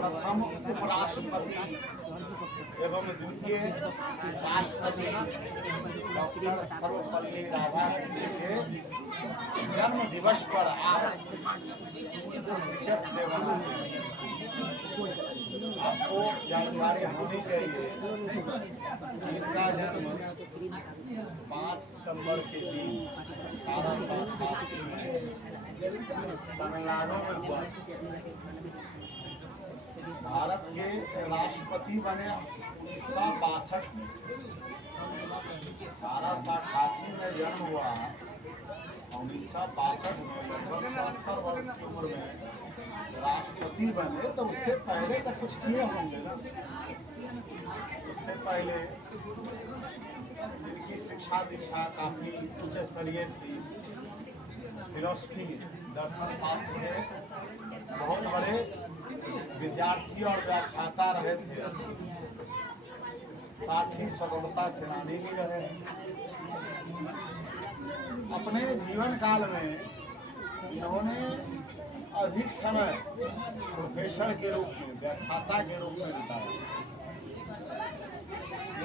प्रथम उपराष्ट्रपति एवं द्वितीय राष्ट्रपति डॉक्टर सर्वपल्ली राधाकृष्णन के जन्म दिवस पर आज टीचर्स डे मना रहे हैं। आपको जानकारी होनी चाहिए इनका जन्म 5 सितंबर के दिन 1888 में तमिलनाडु में हुआ। भारत के राष्ट्रपति बने 1962 में। 1888 में जन्म हुआ, 1962 में लगभग 70 वर्ष की उम्र में राष्ट्रपति बने। तो उससे पहले तो कुछ किए होंगे ना। उससे पहले इनकी शिक्षा दीक्षा काफी उच्च स्तरीय थी। फिलोसफी दर्शन शास्त्र के बहुत बड़े विद्यार्थी और व्याख्याता रहे थे। साथ ही स्वतंत्रता सेनानी भी रहे। अपने जीवन काल में इन्होंने अधिक समय प्रोफेसर के रूप में, व्याख्याता के रूप में बिताया।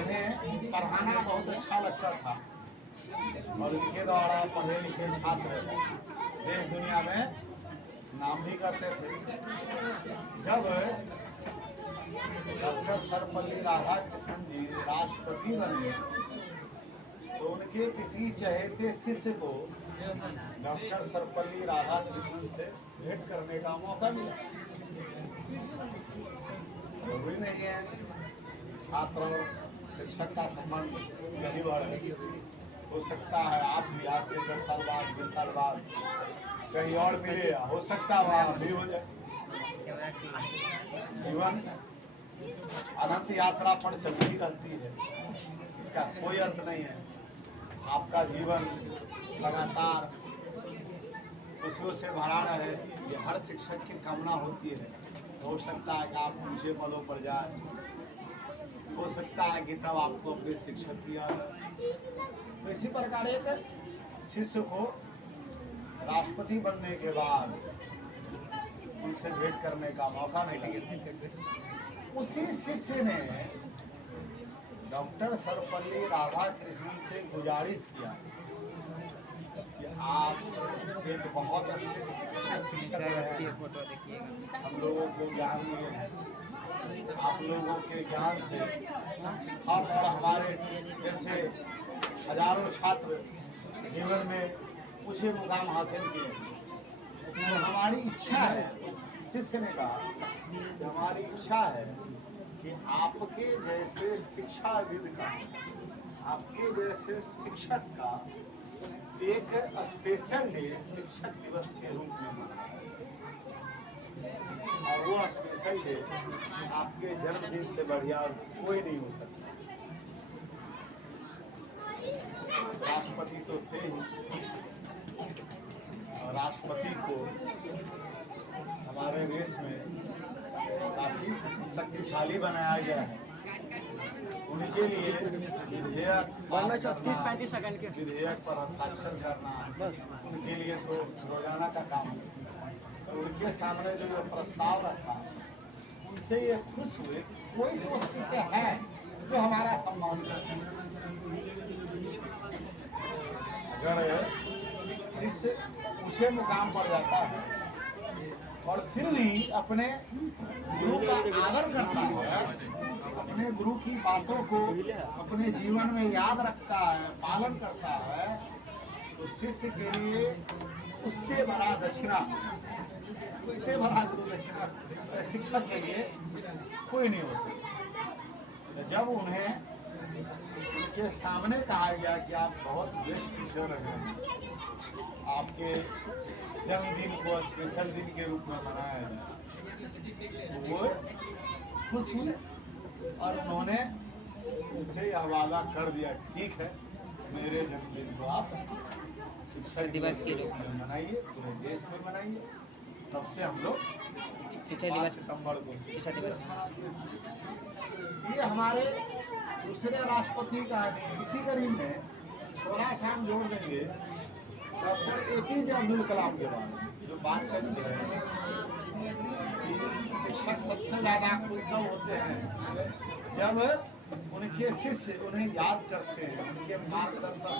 इन्हें पढ़ाना बहुत अच्छा लगता था और इनके द्वारा पढ़े लिखे छात्र देश दुनिया में नाम भी करते थे। जब डॉक्टर सर्वपल्ली राधाकृष्णन जी राष्ट्रपति बने तो उनके किसी चहेते शिष्य को डॉक्टर सर्वपल्ली राधाकृष्णन से भेंट करने का मौका मिला। जरूरी नहीं है छात्र और शिक्षक का संबंध यही बढ़े। हो सकता है आप भी आज से 10 साल बाद, 20 साल बाद कहीं और मिले, हो सकता है वहाँ भी हो जाए। जीवन अनंत यात्रा पर चलती रहती है, इसका कोई अंत नहीं है। आपका जीवन लगातार खुशियों से भरा रहे, ये हर शिक्षक की कामना होती है। हो सकता है कि आप ऊंचे पदों पर जाए, हो सकता है कि तब आपको अपने शिक्षक की याद आए। तो इसी प्रकार एक शिष्य को राष्ट्रपति बनने के बाद उनसे भेंट करने का मौका मिला। उसी शिष्य ने डॉक्टर सर्वपल्ली राधाकृष्णन से गुजारिश किया कि आप एक बहुत अच्छे शिक्षक हैं, हम लोगों को ज्ञान मिले, आप लोगों के ज्ञान से हम और हमारे जैसे हजारों छात्र जीवन में ऊंचे मुकाम हासिल किए। तो हमारी इच्छा है, उस शिष्य ने कहा कि हमारी इच्छा है कि आपके जैसे शिक्षाविद का, आपके जैसे शिक्षक का एक स्पेशल डे शिक्षक दिवस के रूप में मनाएं। और वो स्पेशल डे आपके जन्मदिन से बढ़िया कोई नहीं हो सकता। राष्ट्रपति तो थे ही, और राष्ट्रपति को हमारे देश में काफी शक्तिशाली बनाया गया है। उनके लिए विधेयक 34-35 सेकंड के विधेयक पर हस्ताक्षर करना, उनके लिए तो रोजाना का काम है। तो उनके सामने जो प्रस्ताव रखा, उनसे ये खुश हुए कोई तो शिष्य है जो हमारा सम्मान करता है। अगर शिष्य ऊंचे मुकाम पर जाता है और फिर भी अपने गुरु का आदर करता है, अपने गुरु की बातों को अपने जीवन में याद रखता है, पालन करता है, तो शिष्य के लिए उससे बड़ा दक्षिणा, उससे बड़ा गुरु दक्षिणा शिक्षक के लिए कोई नहीं होती। जब उन्हें उनके सामने कहा गया कि आप बहुत बेस्ट टीचर हैं, आपके जन्मदिन को स्पेशल दिन के रूप में मनाया जाए, तो वो खुश हुए और उन्होंने उनसे यह वादा कर दिया, ठीक है मेरे जन्मदिन को आप शिक्षक दिवस के रूप में मनाइए, पूरे देश में मनाइए। तब से हम लोग शिक्षक दिवस, सितंबर को शिक्षक दिवस ये हमारे दूसरे राष्ट्रपति का है। इसी करीब में थोड़ा सा हम जोड़ देंगे डॉक्टर APJ अब्दुल कलाम के बारे में, जो बात चल रही है कि शिक्षक सबसे ज्यादा खुश कब होते हैं जब उनके शिष्य उन्हें याद करते हैं, उनके मार्गदर्शन,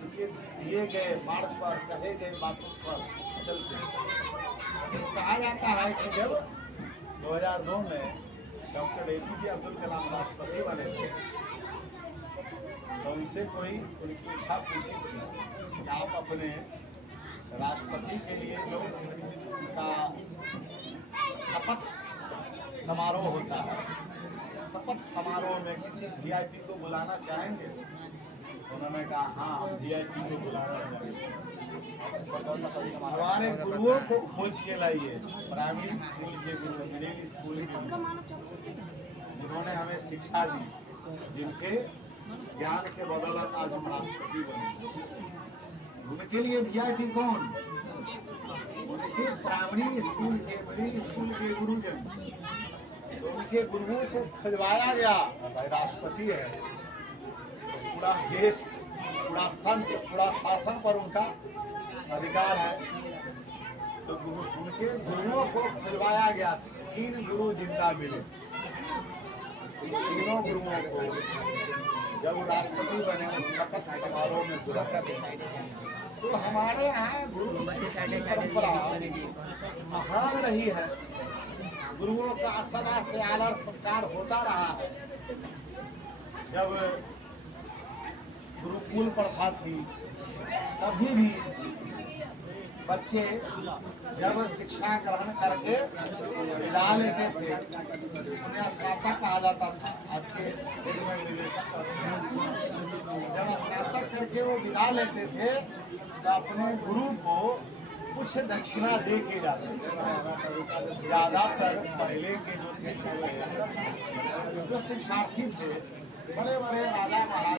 उनके दिए गए मार्ग पर, कहे गए बातों पर चलते हैं। तो कहा जाता है कि जब 2002 में डॉक्टर APJ अब्दुल कलाम राष्ट्रपति बने थे तो उनसे कोई उनकी इच्छा पूछी थी कि आप अपने राष्ट्रपति के लिए जो उनका शपथ समारोह होता है, शपथ समारोह में किसी VIP को बुलाना चाहेंगे? उन्होंने कहा हाँ, हम VIP को बुलाना चाहेंगे। हमारे गुरुओं को खोज के लाइए, प्राइमरी स्कूल के गुरु, मिडिल स्कूल के गुरु, जिन्होंने हमें शिक्षा दी, जिनके ज्ञान के बदौलत आज हम राष्ट्रपति बने। उनके लिए VIP कौन? उनके प्राइमरी स्कूल के, मिडिल स्कूल के गुरुजन। तो उनके गुरुओं को खिलवाया गया, भाई राष्ट्रपति है, पूरा देश, पूरा तंत्र, पूरा शासन पर उनका अधिकार है। तो उनके गुरुओं को खिलवाया गया। 3 गुरु जिंदा मिले। तीनों गुरुओं को जब राष्ट्रपति बने उस शपथ समारोह में बुलाया। तो हमारे यहाँ गुरु शिष्य की परंपरा महान रही है। गुरुओं का सदा से आदर सत्कार होता रहा है। जब गुरुकुल प्रथा थी तभी भी बच्चे जब शिक्षा ग्रहण करके विदा लेते थे, उन्हें स्नातक कहा जाता था। आज के युग में ग्रेजुएशन करते हैं। जब स्नातक करके वो विदा लेते थे तो अपने गुरु को कुछ दक्षिणा दे के जाते थे। ज्यादातर पहले के जो शिक्षार्थी थे, बड़े बड़े राजा महाराजा